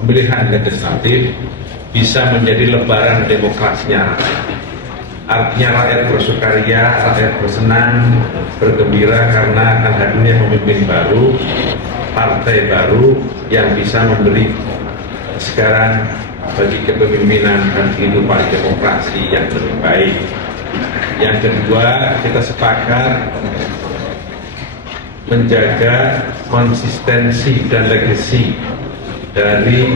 pemilihan legislatif bisa menjadi lebaran demokrasinya. Artinya rakyat bersukaria, rakyat bersenang, bergembira karena akan hadirnya pemimpin baru, partai baru yang bisa memberi kesegaran bagi kepemimpinan dan kehidupan demokrasi yang lebih baik. Yang kedua, kita sepakat menjaga konsistensi dan legasi dari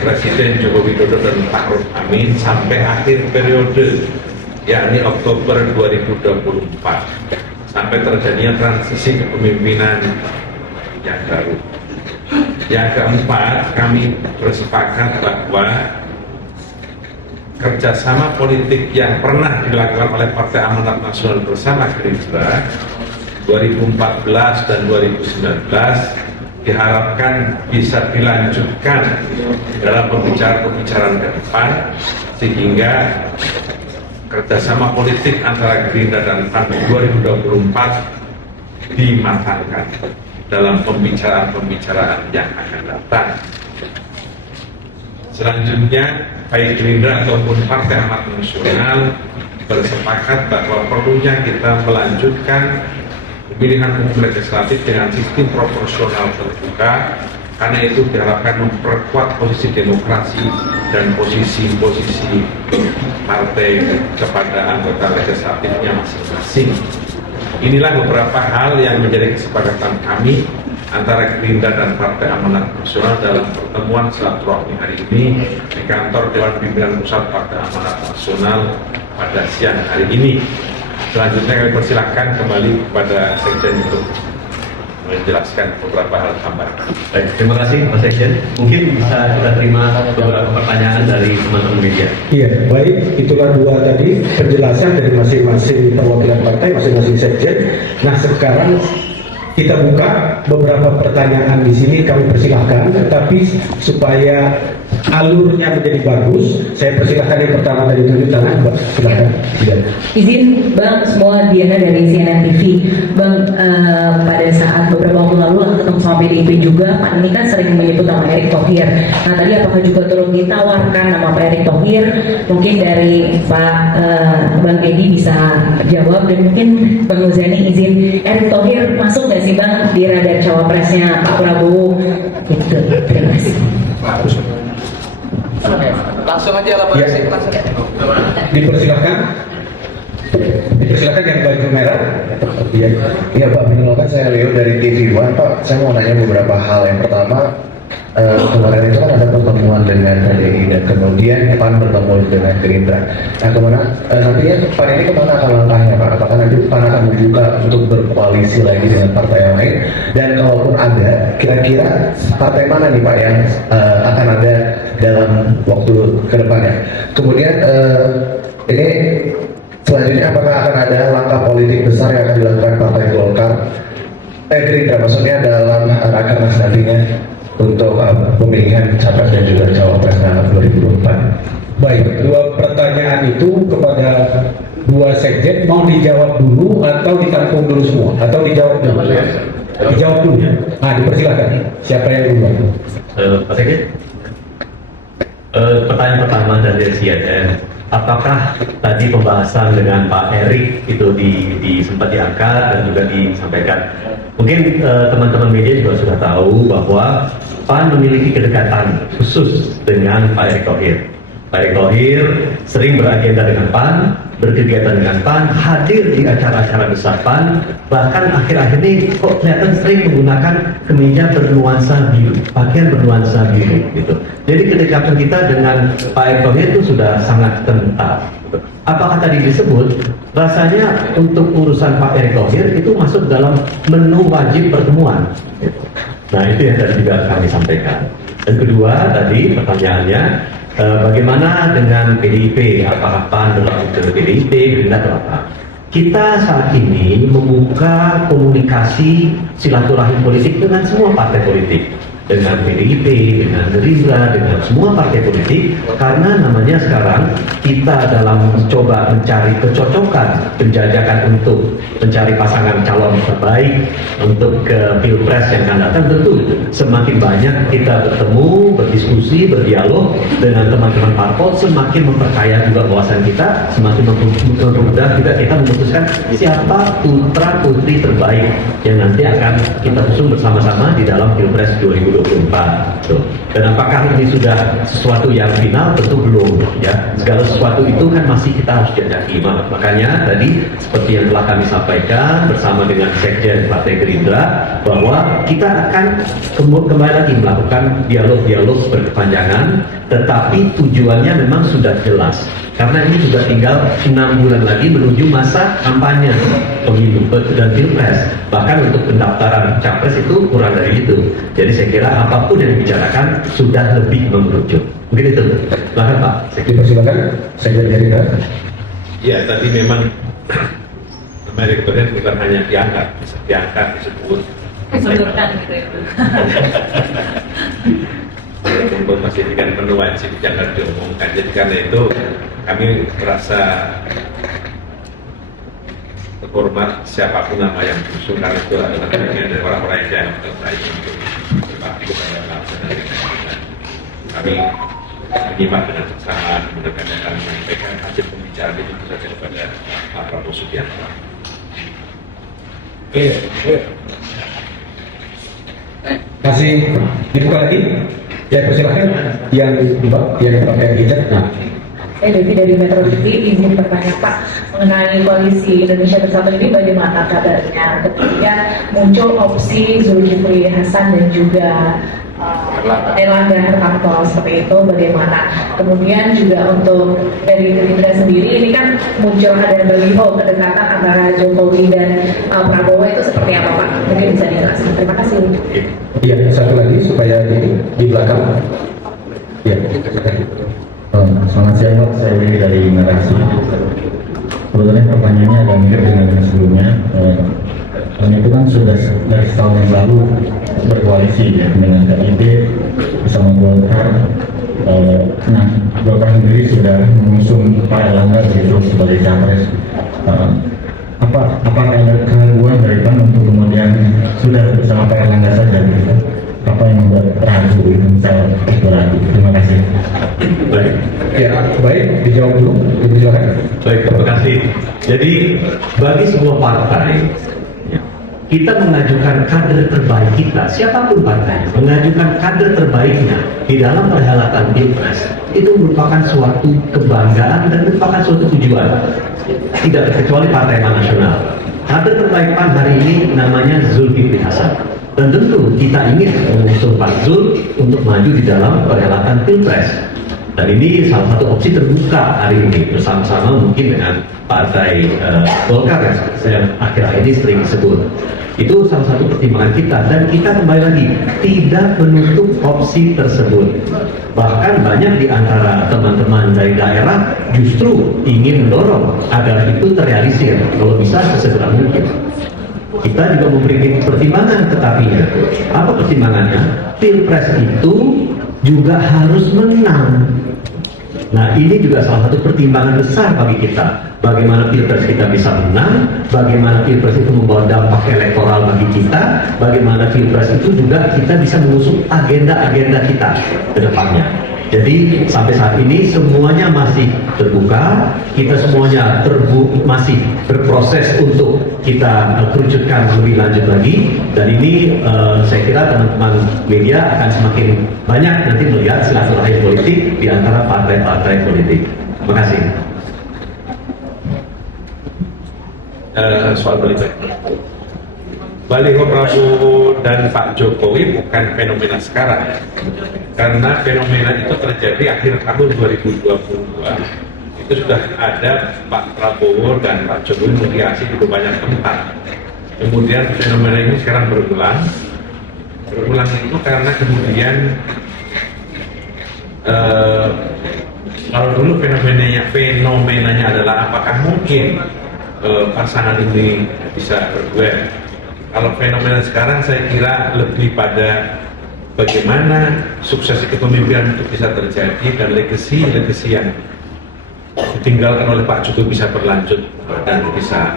Presiden Joko Widodo dan Pak Ma'ruf Amin sampai akhir periode, yakni Oktober 2024, sampai terjadinya transisi kepemimpinan yang baru. Yang keempat, kami bersepakat bahwa kerjasama politik yang pernah dilakukan oleh Partai Amanat Nasional bersama Gerindra 2014 dan 2019 diharapkan bisa dilanjutkan dalam pembicaraan ke depan, sehingga kerjasama politik antara Gerindra dan PAN 2024 dimatangkan dalam pembicaraan-pembicaraan yang akan datang. Selanjutnya, baik Gerindra ataupun Partai Amanat Nasional bersepakat bahwa perlunya kita melanjutkan pemilihan umum legislatif dengan sistem proporsional terbuka, karena itu diharapkan memperkuat posisi demokrasi dan posisi-posisi partai kepada anggota legislatifnya masing-masing. Inilah beberapa hal yang menjadi kesepakatan kami antara Gerindra dan Partai Amanat Nasional dalam pertemuan silaturahmi hari ini di kantor Dewan Pimpinan Pusat Partai Amanat Nasional pada siang hari ini. Selanjutnya kami persilahkan kembali kepada Sekjen untuk menjelaskan beberapa hal tambahan. Baik, terima kasih Pak Sekjen. Mungkin bisa kita terima beberapa pertanyaan dari teman-teman media. Iya, baik. Itulah dua tadi penjelasan dari masing-masing perwakilan partai, masing-masing sekjen. Nah, sekarang kita buka beberapa pertanyaan di sini, kami persilahkan. Tetapi supaya alurnya menjadi bagus, saya persilahkan yang pertama dari tunjuk tangan, Mbak. Silakan. Ya. Izin Bang, semua Diana dari CNN TV. Bang, pada saat beberapa waktu lalu ketemu sama PDIP juga, Pak ini kan sering menyebut nama Erick Thohir. Nah tadi apakah juga turut ditawarkan nama Pak Erick Thohir? Mungkin dari Pak Bang Edi bisa jawab, dan mungkin Bang Muzani izin Erick Thohir masuk nggak sih Bang di radar cawapresnya Pak Prabowo? Gitu. Terima kasih. Langsung aja lah Pak. Ya. Dipersilakan. Dipersilakan yang baju merah. Iya Pak, perkenalkan saya Leo dari TV One. Pak, saya mau nanya beberapa hal. Yang pertama, kemarin itu kan ada pertemuan dengan PDI dan kemudian PAN bertemu dengan Gerindra. Nah, nantinya PAN ini kemana akan langkahnya Pak? Apakah nanti PAN akan membuka untuk berkoalisi lagi dengan partai yang lain? Dan kalaupun ada, kira-kira partai mana nih Pak yang akan ada dalam waktu ke depannya? Kemudian ini selanjutnya apakah akan ada langkah politik besar yang akan dilakukan Partai Golkar, Gerindra maksudnya dalam rakernas nantinya untuk pemilihan capres dan juga cawapres 2024. Baik, dua pertanyaan itu kepada dua sekjen, mau dijawab dulu atau ditampung dulu semua? Atau dijawab dulu? Dijawab dulu. Nah, dipersilakan. Siapa yang duluan? Pak Sekjen, pertanyaan pertama dari CNN. Apakah tadi pembahasan dengan Pak Erick itu sempat diangkat dan juga disampaikan? Mungkin teman-teman media juga sudah tahu bahwa PAN memiliki kedekatan khusus dengan Pak Erick Thohir. Pak Erick Thohir sering beragenda dengan PAN, berkegiatan dengan PAN, hadir di acara-acara besar PAN, bahkan akhir-akhir ini kok kelihatan sering menggunakan kemeja bernuansa biru, pakaian bernuansa biru gitu. Jadi kedekatan kita dengan Pak Erick Thohir itu sudah sangat kental. Apakah tadi disebut rasanya untuk urusan Pak Erick Thohir itu masuk dalam menu wajib pertemuan gitu. Nah itu yang tadi juga kami sampaikan. Dan kedua tadi pertanyaannya, bagaimana dengan PDIP? Apakah PAN berlaku ke PDIP, Gerindra atau apa? Kita saat ini membuka komunikasi silaturahmi politik dengan semua partai politik. dengan PDIP, dengan Gerindra, dengan semua partai politik, karena namanya sekarang kita dalam mencoba mencari kecocokan, penjajakan untuk mencari pasangan calon terbaik untuk ke Pilpres yang akan datang. Tentu semakin banyak kita bertemu, berdiskusi, berdialog dengan teman-teman parpol, semakin memperkaya juga wawasan kita, semakin mempermudah juga kita memutuskan siapa putra putri terbaik yang nanti akan kita usung bersama-sama di dalam Pilpres 2024. Tuh. Dan apakah ini sudah sesuatu yang final? Tentu belum. Ya, segala sesuatu itu kan masih kita harus jajaki. Makanya tadi seperti yang telah kami sampaikan bersama dengan Sekjen Partai Gerindra bahwa kita akan kembali lagi melakukan dialog-dialog berkepanjangan, tetapi tujuannya memang sudah jelas. Karena ini juga tinggal 6 bulan lagi menuju masa kampanye pemilu dan pilpres. Bahkan untuk pendaftaran capres itu kurang dari itu. Jadi saya kira apapun yang dibicarakan sudah lebih mengerucut. Mungkin itu. Silahkan Pak. Dipersilakan, Sekjen Gerindra. Ya, tadi memang nama rektornya bukan hanya diangkat, bisa diangkat, disebut. Keseluruhan gitu ya. Untuk masih dengan penuh wajib jangan diomongkan. Jadi karena itu kami merasa terhormat siapapun nama yang diusung, karena itu adalah bagian dari orang-orang yang terbaik untuk berbakti kepada bangsa dan negara. Kami menyimak dengan seksama, kemudian akan menyampaikan hasil pembicaraan itu saja kepada Pak Prabowo Subianto. Masih dibuka lagi? Ya, persilakan yang pakai hijab. Nah, Saya Devi dari Metro TV, izin bertanya Pak mengenai koalisi Indonesia Bersatu ini bagaimana kabarnya ketika muncul opsi Zulkifli Hasan dan juga Erlangga Hartarto seperti itu, bagaimana? Kemudian juga untuk dari Gerindra sendiri ini kan muncul ada baliho kedekatan antara Jokowi dan Prabowo, itu seperti apa Pak? Mungkin bisa dijelaskan. Terima kasih. iya, satu lagi supaya di belakang. Ya, Selamat siang Pak, saya Willy dari Narasi. Sebetulnya pertanyaannya agak mirip dengan yang sebelumnya. Kami itu kan sudah dari setahun yang lalu berkoalisi ya, dengan KIP bersama Golkar. Nah, Golkar sendiri sudah mengusung Pak Erlangga begitu sebagai capres. Apakah ada keraguan dari PAN untuk kemudian sudah bersama Pak Erlangga saja gitu? Apa yang membuat ragu itu misal itu ragu? Terima kasih. Baik. ya, baik, dijawab dulu. Dipersilakan. Baik, terima kasih. Jadi bagi sebuah partai, kita mengajukan kader terbaik kita, siapapun partai, mengajukan kader terbaiknya di dalam perhelatan Pilpres, itu merupakan suatu kebanggaan dan merupakan suatu tujuan. Tidak kecuali partai nasional. Kader terbaik PAN hari ini namanya Zulkifli Hasan. Dan tentu kita ingin mengusung Pak Zul untuk maju di dalam perhelatan Pilpres. Dan ini salah satu opsi terbuka hari ini bersama-sama mungkin dengan partai Golkar yang akhir-akhir ini sering disebut. Itu salah satu pertimbangan kita, dan kita kembali lagi tidak menutup opsi tersebut. Bahkan banyak di antara teman-teman dari daerah justru ingin mendorong agar itu terrealisir kalau bisa sesegera mungkin. Kita juga memberi pertimbangan, tetapinya apa pertimbangannya? Pilpres itu juga harus menang. Nah, ini juga salah satu pertimbangan besar bagi kita. Bagaimana Pilpres kita bisa menang, bagaimana Pilpres itu membawa dampak elektoral bagi kita, bagaimana Pilpres itu juga kita bisa mengusung agenda-agenda kita ke depannya. Jadi sampai saat ini semuanya masih terbuka, kita semuanya masih berproses untuk kita kerucutkan lebih lanjut lagi. Dan ini saya kira teman-teman media akan semakin banyak nanti melihat silaturahmi politik di antara partai-partai politik. Terima kasih. Soal baliho Prabowo dan Pak Jokowi bukan fenomena sekarang, karena fenomena itu terjadi akhir tahun 2022. Itu sudah ada Pak Prabowo dan Pak Jokowi mediasi di banyak tempat. Kemudian fenomena ini sekarang berulang itu karena kemudian kalau dulu fenomenanya adalah apakah mungkin pasangan ini bisa berduet. Kalau fenomena sekarang saya kira lebih pada bagaimana suksesi kepemimpinan itu bisa terjadi dan legacy yang ditinggalkan oleh Pak Jokowi bisa berlanjut dan bisa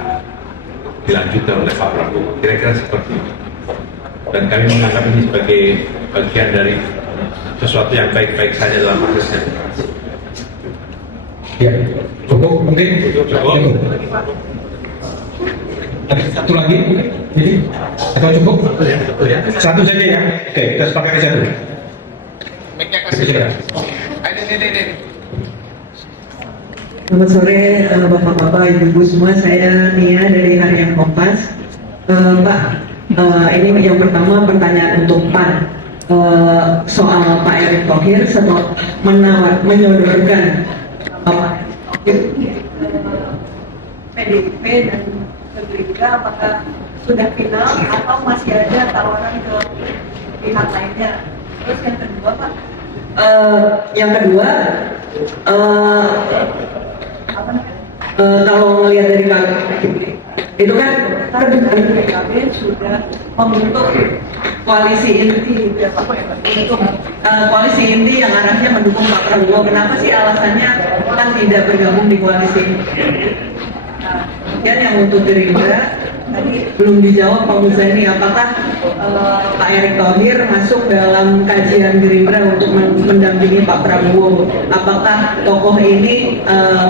dilanjutkan oleh Pak Prabowo. Kira-kira seperti itu. Dan kami menganggap ini sebagai bagian dari sesuatu yang baik-baik saja dalam proses demokrasi. Ya, cukup mungkin. Cukup. Ada satu lagi, ini atau cukup? Satu saja ya. Oke, kita sepakati satu. Selamat sore Bapak-Bapak, Ibu-Ibu semua. Saya Nia dari Harian Kompas. Mbak, ini yang pertama pertanyaan untuk PAN soal Pak Erick Thohir setelah menyodorkan PDIP dan Gerindra, apakah sudah final atau masih ada tawaran ke pihak lainnya? Terus yang kedua Pak? Kalau melihat dari itu kan PKB sudah membentuk koalisi inti, koalisi inti yang arahnya mendukung Pak Prabowo. Kenapa sih alasannya kan tidak bergabung di koalisi ini? Kemudian yang untuk Gerindra tadi belum dijawab Pak Muzani, apakah Pak Erick Thohir masuk dalam kajian Gerindra untuk mendampingi Pak Prabowo? Apakah tokoh ini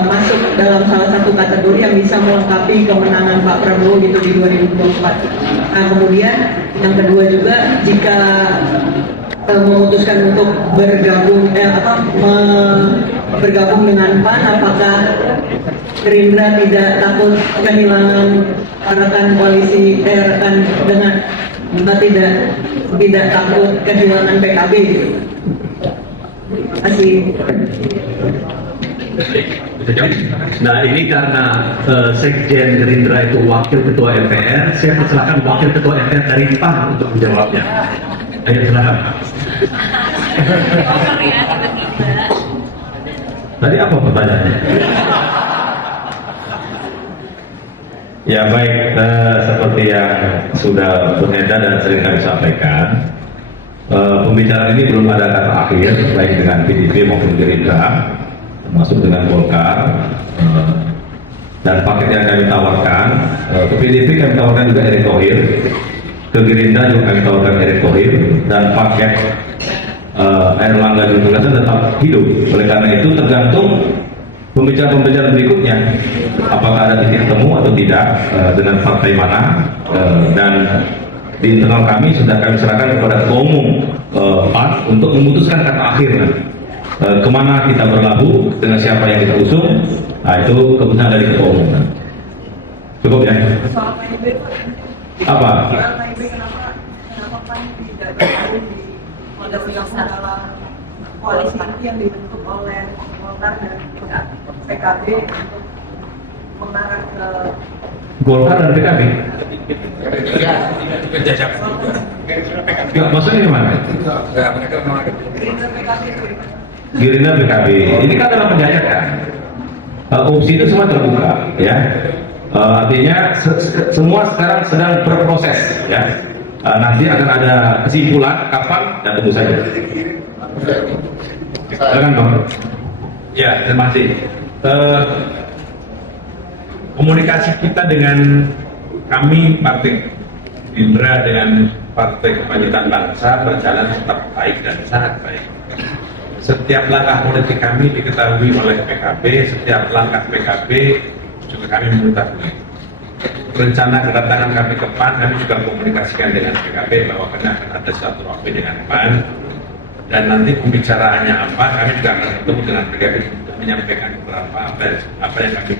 masuk dalam salah satu kategori yang bisa melengkapi kemenangan Pak Prabowo gitu di 2024? Nah kemudian yang kedua juga, jika memutuskan untuk bergabung dengan PAN, apakah Gerindra tidak takut kehilangan rekan koalisi rekan dengan tidak takut kehilangan PKB? Terima kasih. Nah ini karena Sekjen Gerindra itu Wakil Ketua MPR, saya persilakan Wakil Ketua MPR dari PAN untuk menjawabnya. Ayo silakan. Tadi apa pertanyaannya? Ya baik, seperti yang sudah beredar dan sering kami sampaikan, pembicaraan ini belum ada kata akhir, baik dengan PDIP maupun Gerindra, termasuk dengan Golkar, dan paket yang kami tawarkan, ke PDIP kami tawarkan juga Erick Thohir, ke Gerindra juga kami tawarkan Erick Thohir, dan paket Erlangga dan Gagasan tetap hidup. Oleh karena itu tergantung pembicaraan berikutnya, apakah ada titik temu atau tidak dengan partai mana, dan di internal kami sudah kami serahkan kepada Ketua Umum PAN untuk memutuskan kata akhir kemana kita berlabuh, dengan siapa yang kita usung. Nah itu keputusan dari Ketua Umum. Cukup ya? Apa? Kenapa PAN tidak berada di koalisi yang dibentuk oleh Golkar dan PKB untuk mengarah ke Golkar dan PKB? Ya, maksudnya gimana? Gerindra PKB. Ini kan dalam penjajakan. Opsi itu semua terbuka, ya. Artinya semua sekarang sedang berproses, ya. Nanti akan ada kesimpulan kapan dan tentu saja. Silakan Bang. Ya, terima kasih. Komunikasi kita dengan kami Partai Gerindra dengan Partai Kebangkitan Bangsa berjalan tetap baik dan sangat baik. Setiap langkah politik kami diketahui oleh PKB, setiap langkah PKB juga kami mengetahui. Rencana kedatangan kami ke PAN, kami juga komunikasikan dengan PKB bahwa akan ada silaturahmi dengan PAN, dan nanti pembicaraannya apa, kami juga akan bertemu dengan PKB untuk menyampaikan beberapa apa yang kami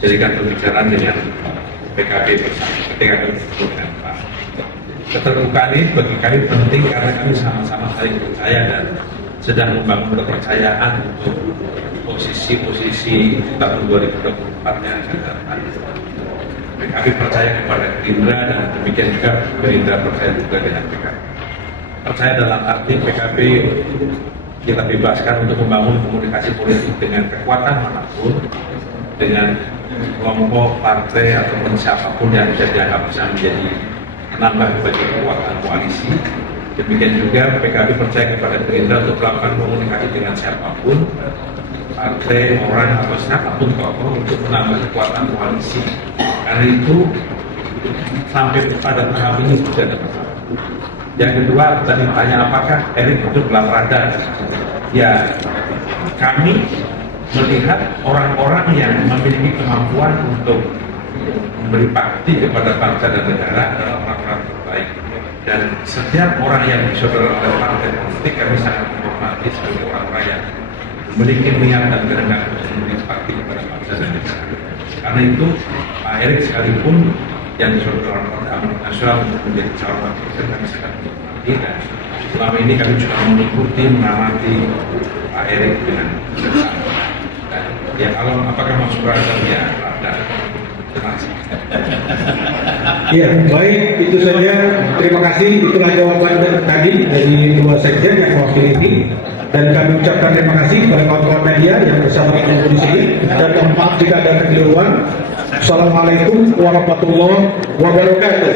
jadikan pembicaraan dengan PKB bersama ketika kami bertemu dengan PAN. Keterbukaan ini bagi kami penting karena kami sama-sama saling percaya dan sedang membangun kepercayaan untuk posisi-posisi tahun 2024 yang akan datang. PKB percaya kepada Gerindra dan demikian juga Gerindra percaya juga dengan PKB. Percaya dalam arti PKB kita bebaskan untuk membangun komunikasi politik dengan kekuatan manapun, dengan kelompok, partai ataupun siapapun yang bisa dianggap bisa menjadi penambah bagi kekuatan koalisi. Demikian juga PKB percaya kepada Gerindra untuk melakukan komunikasi dengan siapapun, partai, orang, atau siapapun tokoh untuk menambah kekuatan koalisi. Karena itu sampai pada tahap ini sudah ada masalah. Yang kedua, tadi tanya apakah Erik betul radar? Ya, kami melihat orang-orang yang memiliki kemampuan untuk memberi bakti kepada bangsa dan negara adalah orang-orang terbaik. Dan setiap orang yang disodorkan oleh partai politik kami sangat menghormati sebagai orang-orang yang memiliki niat dan kehendak untuk memberi bakti kepada bangsa dan negara. Karena itu Pak Erik sekalipun yang disodorkan oleh Amanat Nasional untuk menjadi calon wakil presiden kami sangat menghormati, dan selama ini kami juga mengikuti mengamati Pak Erik dengan seksama. Dan ya kalau apakah masuk radar, ya radar. Terima kasih. Iya, baik, itu saja. Terima kasih. Itulah jawaban tadi dari dua sekjen yang mewakili ini. Dan kami ucapkan terima kasih kepada kawan-kawan media yang bersama kita di sini. Dan mohon maaf jika ada kekeliruan. Assalamualaikum warahmatullahi wabarakatuh.